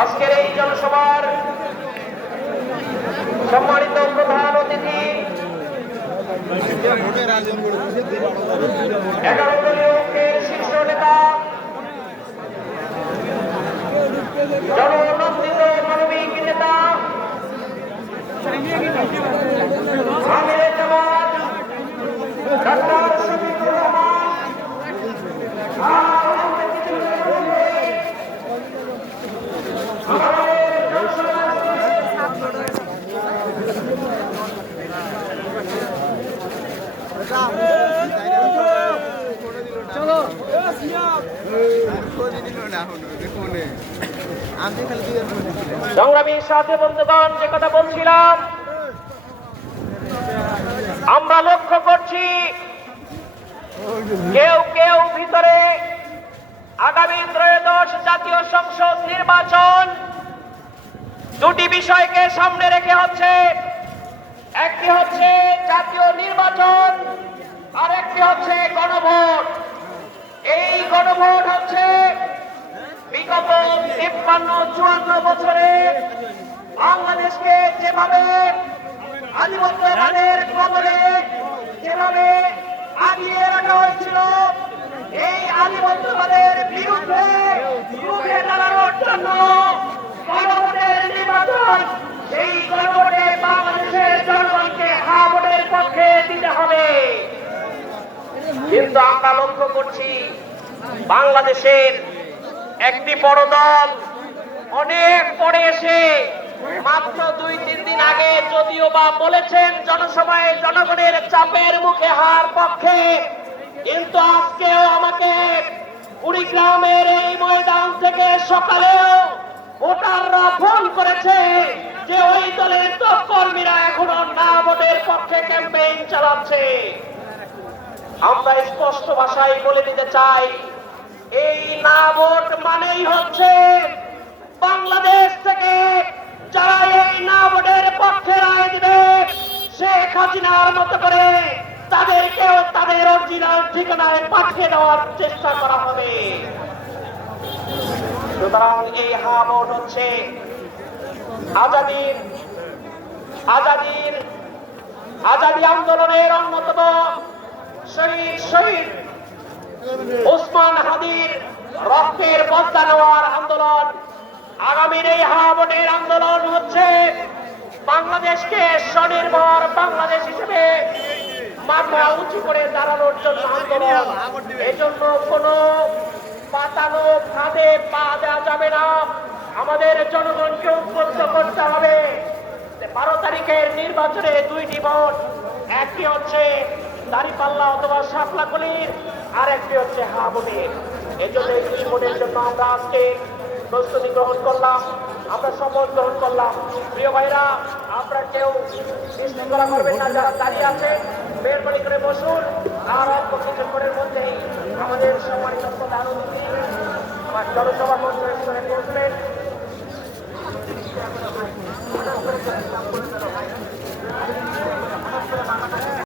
আজকের এই জনসভার সম্মানিত প্রধান অতিথি 11 দলীয় শীর্ষ নেতা জননন্দিত মানবিক নেতা আমিরে জামাত ডাক্তার শফিকুর রহমান সংগ্রামী সাথী বন্ধুগণ, যে কথা বলছিলাম, আমরা লক্ষ্য করছি কেউ কেউ ভিতরে আগামী ত্রয়োদশ জাতীয় সংসদ নির্বাচন দুটি বিষয়কে সামনে রেখে হচ্ছে। একটি হচ্ছে জাতীয় নির্বাচন আর একটি হচ্ছে গণভোট। এই গণভোট হচ্ছে বিগত 53-54 বছরে বাংলাদেশকে যেভাবে আধিপত্যবাদের কবলে যেভাবে আগিয়ে রাখা হয়েছিল, এই আধিপত্যবাদের বিরুদ্ধে রুখে দাঁড়ানোর জন্য গণভোটের নির্বাচন, সেই গণভোটে বাংলাদেশের জনগণকে হ্যাঁ ভোটের পক্ষে দিতে হবে। কিন্তু আমরা লক্ষ্য করছি বাংলাদেশের একটি বড় দল অনেক পরে এসে মাত্র 2-3 দিন আগে যদিও বা বলেছেন জনসভায় জনগণের চাপের মুখে হার পক্ষে, কিন্তু আজকেও আমাকে কুড়িগ্রামের এই ময়দান থেকে সকালেও ভোটাররা ফোন করেছে যে ওই দলের কর্মীরা এখনো না ভোটের পক্ষে ক্যাম্পেইন চালাচ্ছে। আমরা স্পষ্ট ভাষায় বলে দিতে চাই, এই না ভোট মানেই হচ্ছে বাংলাদেশ থেকে যারা এই না ভোটের পক্ষে রায় দেবে, শেখ হাসিনার মতো করে তাদেরকেও তাদের অরিজিনাল ঠিকানায় পাঠিয়ে দেওয়ার চেষ্টা করা হবে। সুতরাং এই হা ভোট হচ্ছে আজাদী আন্দোলনের অন্যতম শহীদ ওসমান হাদির রক্তের বদলা নেওয়ার আন্দোলন। আগামীর এই হা ভোটের আন্দোলন হচ্ছে বাংলাদেশকে স্বনির্ভর বাংলাদেশ হিসেবে মাথা উঁচু করে দাঁড়ানোর জন্য আন্দোলন। এই জন্য কোনো পাতানো ফাঁদে পা দেওয়া যাবে না। আমাদের জনগণকে উদ্বুদ্ধ করতে হবে। 12 তারিখের নির্বাচনে 2টি ভোট, একটি হচ্ছে দাঁড়িপাল্লা অথবা শাপলাকলির, আর একটি হচ্ছে হা ভোটের। এই জন্য এই 2 ভোটের জন্য আমরা আজকে প্রস্তুতি গ্রহণ করলাম, আমরা শপথ গ্রহণ করলাম। প্রিয় ভাইরা, আপনারা কেউ বিশৃঙ্খলা করবেন না, যারা দাঁড়িয়ে আছে মেহরবানি করে বসুন। আর অল্প কিছুক্ষণের মধ্যেই আমাদের সম্মানিত প্রধান অতিথি জনসভা মঞ্চে পৌঁছবেন।